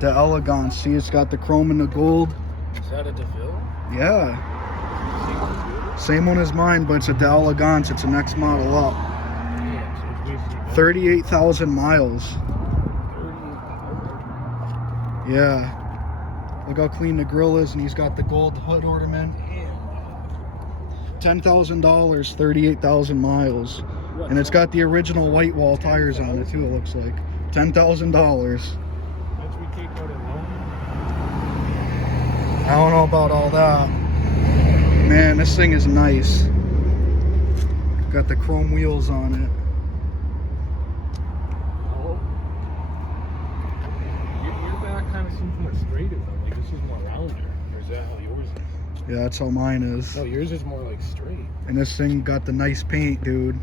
The Elegance. See, it's got the chrome and the gold. Is that a Deville? Yeah. Same one as mine, but it's a De Elegance. It's the next model up. 38,000 miles. Yeah. Look how clean the grill is, and he's got the gold hood ornament. $10,000, 38,000 miles. And it's got the original white wall tires on it too, it looks like. $10,000. I don't know about all that. Man, this thing is nice. Got the chrome wheels on it. Your back kind of seems more straight. Like this is more rounder. Or is that how yours is? Yeah, that's how mine is. No, yours is more like straight. And this thing got the nice paint, dude.